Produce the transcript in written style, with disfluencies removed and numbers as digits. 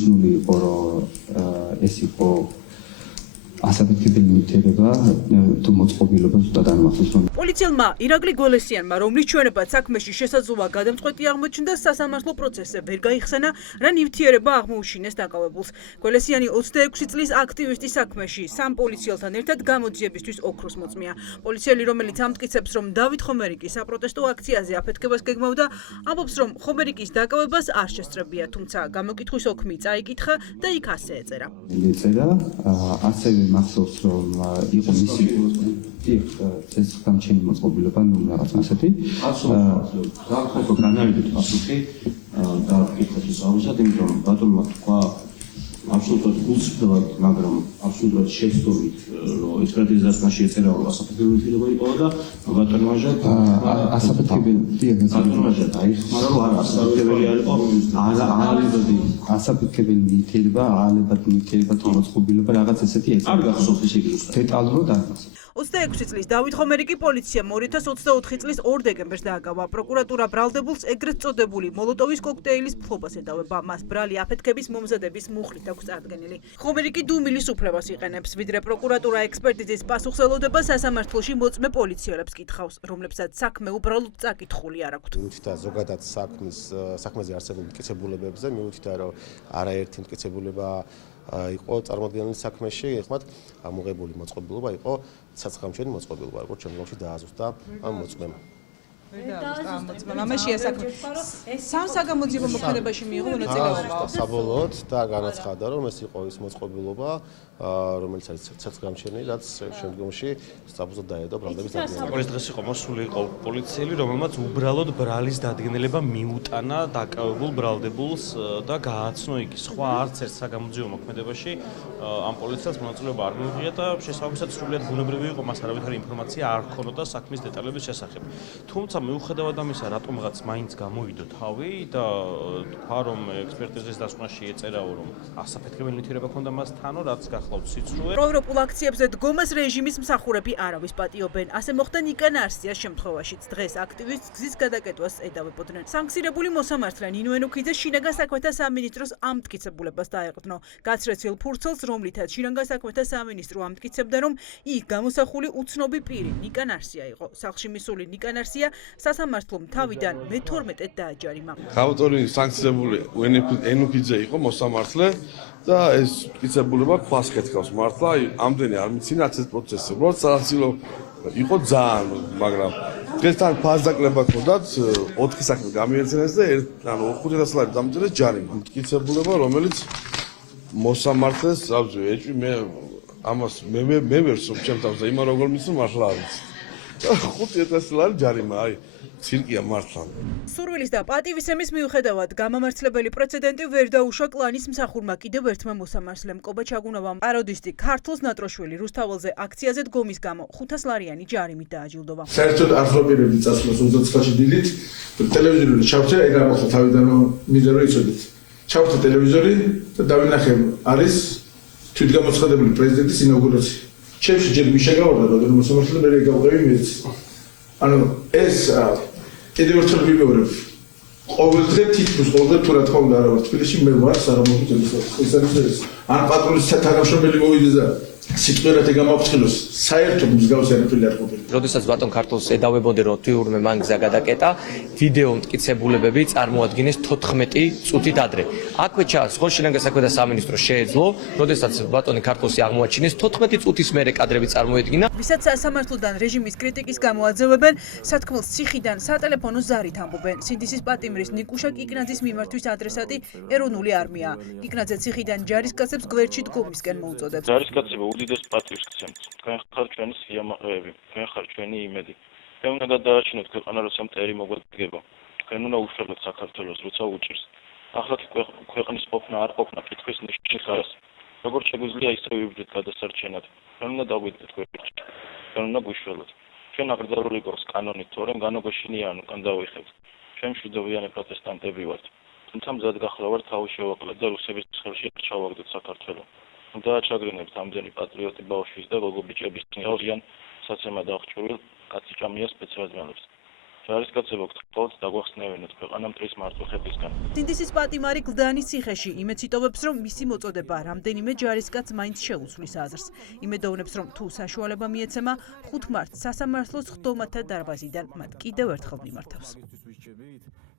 იყო რომ ეს იყო ასაფეთქებელი ნივთიერება თუ მოწყობილობა ზუსტად არ მახსოვს რომ პოლიციელმა ირაკლი გველესიანმა, რომლის ჩვენებაც საქმეში შესაძლოა გადამწყვეტი აღმოჩნდა, სასამართლო პროცესზე ვერ გაიხსენა, რა ნივთიერება აღმოუშინეს დაკავებულს. გველესიანი 26 წლის აქტივისტი საქმეში, სამ პოლიციელთან ერთად გამოძიებისთვის ოქროს მოწმია. პოლიციელი, რომელიც ამტკიცებს, რომ დავით ხომერიკის საპროტესტო აქციაზე აფეთქებას გეგმავდა, ამბობს, რომ ხომერიკის დაკავებას არ შესწრებია, თუმცა გამოკითხვის ოქმი წაიკითხა და იქ ასე ეწერა. ეწერა, ასევე მახსოვს რომ იყო მისი ცეცხლგამჩენი მოწყობილობა, ნუ რაღაც ასეთი. ხო, განავიდეთ პასუხი და ვკითხეთ ზავისად, იმიტომ რომ ბატონმა თქვა აბსოლუტურად გულწრფელად, მაგრამ აბსოლუტურად შეცდომით, რომ ექსპერტიზასთან შეეწერა, რომ ასაფეთქებელი ნივთიერება იყო და ბატონმა დაიხმარა, რომ არა ასაფეთქებელი არ იყო, აალებადი ასაფეთქებელი ნივთიერება, აალებადი ნივთიერება თუ მოწყობილობა რაღაც ესეთი ეწერა. არ გახსოვს ესე იგი დეტალურად არ გახსოვს. 26 წლის დავით ხომერიკი პოლიციამ 2024 წლის 2 დეკემბერს დააკავა. პროკურატურა ბრალდებულს ეგრეთ წოდებული მოლოტოვის კოქტეილის ფლობას ედავება. მას ბრალი აფეთქების მომზადების მუხლით აქვს წარდგენილი. ხომერიკი დუმილის უფლებას იყენებს, ვიდრე პროკურატურა ექსპერტიზის პასუხზელოდება სასამართლოში მოწმე პოლიციელებს კითხავს, რომლებსაც საქმე უბრალოდ წაკითხული არ აქვთ. მიუთითა ზოგადად საქმეზე არსებულ მტკიცებულებებზე, მიუთითა რომ არაერთი მტკიცებულება იყო წარმოადგენილი საქმეში, ეხმად ამოღებული მოწყობილობა იყო ცეცხლგამჩენი მოწყობილობა, როგორც შემდგომში დააზუსტა ამ მოწმემ. მამაშია საქმე. სამ საგამოძიებო მოქმედებაში მიიღო მონაწილეობა. საბოლოოდ და განაცხადა, რომ ეს იყო ის მოწყობილობა, რომელიც არის ცეცხლგამჩენი, რაც შემდგომში საფუძვლად დაედო ბრალდების დადგენილებას. ეს დღეს იყო მოსული იყო პოლიციელი, რომელმაც უბრალოდ ბრალის დადგენილება მიუტანა დაკავებულ ბრალდებულს და გააცნო იგი. სხვა არც ერთ საგამოძიებო მოქმედებაში ამ პოლიციელს მონაწილეობა არ მიუღია და შესაბამისად სრულიად ბუნებრივი იყო, მას არავითარი ინფორმაცია არ ჰქონოდა საქმის დეტალების შესახებ. თუმცა მიუხედავად ამისა, რატომღაც მაინც გამოვიდო თავი და თქვა, რომ ექსპერტიზის დასკვნაში ეწერაო, რომ ასაფეთქებელი ნივთიერება ჰქონდა მას თანო, რაც გახლავთ სიცრუე. პროევროპულ აქციებზე დგომას რეჟიმის მსახურები არავის პატიობენ. ასე მოხდა ნიკა ნარსიას შემთხვევაშიც. დღეს აქტივისტს გზის გადაკეტვას ედავებოდნენ. სანქცირებული მოსამართლე ნინო ენუქიძე შინაგან საქმეთა სამინისტროს ამტკიცებულებას დაეყრდნო. გაცრეცილ ფურცელს, რომლითაც შინაგან საქმეთა სამინისტრო ამტკიცებდა, რომ იქ გამოსახული უცნობი პირი ნიკა ნარსია იყო. სახლში მისული ნიკა ნარსია სასამართლომ თავიდან მე-12-ად დააჯარიმა. ავტორი სანქცირებული ენუქიძე იყო მოსამართლე და ეს მტკიცებულება ქვას ხეთქავს მართლა, ამდენი არ მიცინათ ეს პროცესი. უბრალოდ სანქციო იყო ძალიან, მაგრამ დღესთან ფასდაკლება ქონდათ 4 საქმე გამიერთიანეს და 500 ლარი დამჭირეს ჯარიმა. მტკიცებულება, რომელიც მოსამართლეს რავზე ეჭვი მე ამას მე ვერ სულ ჩემთავს და იმან როგორ მისულ მართლა არის. 500 ლარი ჯარიმა, აი ცირკია მართლა. სურვილის და პატივისცემის მიუხედავად გამამართლებელი პრეცედენტი ვერ დაუშვა კლანის მსახურმა კიდევ ერთმა მოსამართლემ კობა ჩაგუნოვამ. პაროდისტი ქართლოს ნატროშვილი რუსთაველზე აქციაზე დგომის გამო 500 ლარიანი ჯარიმით დააჯილდოვა. საერთოდ ახლობირები წასვლას 29-ში დილით ტელევიზორი ჩავწერ, ეგ არ მოხდა თავიდან რომ მინდა რომ იცოდეთ. ჩავწერ ტელევიზორი და დავინახე არის თვითგამოცხადებული პრეზიდენტის ინაუგურაცია. ჩემში ჯერ მიშეგავდა რომ მოსამართლე მე გავყევი მეც. ანუ ეს კიდევ ერთხელ ვიმეორებ. ყოველდღე თითქოს ყოველდღე თუ რა თქმა უნდა არა ვარ თბილისში, მე ვარ საღამოთელს. ეს არის ეს. ან პატრულის თანამშრომელი მოვიდეს და სიტყვიერად ეგამაფრთხილოს, საერთოდ მსგავსი არაფერი არ ყოფილა. როდესაც ბატონ ქართულს ედავებოდნენ, რომ თვიურმე მან გზა გადაკეტა, ვიდეო მტკიცებულებები წარმოადგენეს 14 წუთით ადრე. აქვე ჩანს, ხო შინაგან საქმეთა სამინისტრო შეეძლო, როდესაც ბატონი ქართულსი აღმოაჩინეს 14 წუთის მერე კადრები წარმოედგინა. ვისაც სასამართლოდან რეჟიმის კრიტიკის გამოაძევებენ, სათქმელს ციხიდან სატელეფონო ზარით ამბობენ. სინდისის პატიმრის ნიკუშა კიკნაძის მიმართვის ადრესატი ეროვნული არმია. კიკნაძე ციხიდან ჯარისკაცებს გვერდში დგომისკენ მოუწოდებს. ჯარისკაცებო უდიდეს პატივს გცემთ. თქვენ ხართ ჩვენი სიამაყეები, თქვენ ხართ ჩვენი იმედი. თქვენ უნდა გადააჩინოთ ქვეყანა, როცა მტერი მოგვადგება. თქვენ უნდა უშველოთ საქართველოს, როცა უჭირს. ახლა ქვეყნის ყოფნა არ ყოფნა კითხვის ნიშნის არის. როგორც შეგვიძლია ისე ვიბრძვით გადასარჩენად. თქვენ უნდა დაგვიდეთ გვერდში. თქვენ უნდა გვიშველოთ. ჩვენ აღრძალული გვაქვს კანონით, თორემ განოგოშინიან უკან დავიხევთ. ჩვენ მშვიდობიანი პროტესტანტები ვართ. თუმცა მზად გახლა ვართ თავი შევაკლოთ და რუსების ხელში ჩავაგდოთ საქართველოს. უნდა ჩაგრინებთ ამდენი პატრიოტი ბავშვის და გოგო ბიჭების ნიავიან საცემა დაახჭურვილ კაცი ჭამია სპეციალიზმებს. ჯარისკაცებო გთხოვთ დაგვახსნევინოთ ქვეყანა მტრის მართლხებისგან. სინდისის პატიმარი გლდანის ციხეში იმედს იტოვებს, რომ მისი მოწოდება რამდენიმე ჯარისკაცს მაინც შეუცვლის აზრს. იმედოვნებს, რომ თუ საშუალება მიეცემა 5 მარტს სასამართლოს ხდომათა დარბაზიდან მათ კიდევ ერთხელ მიმართავს.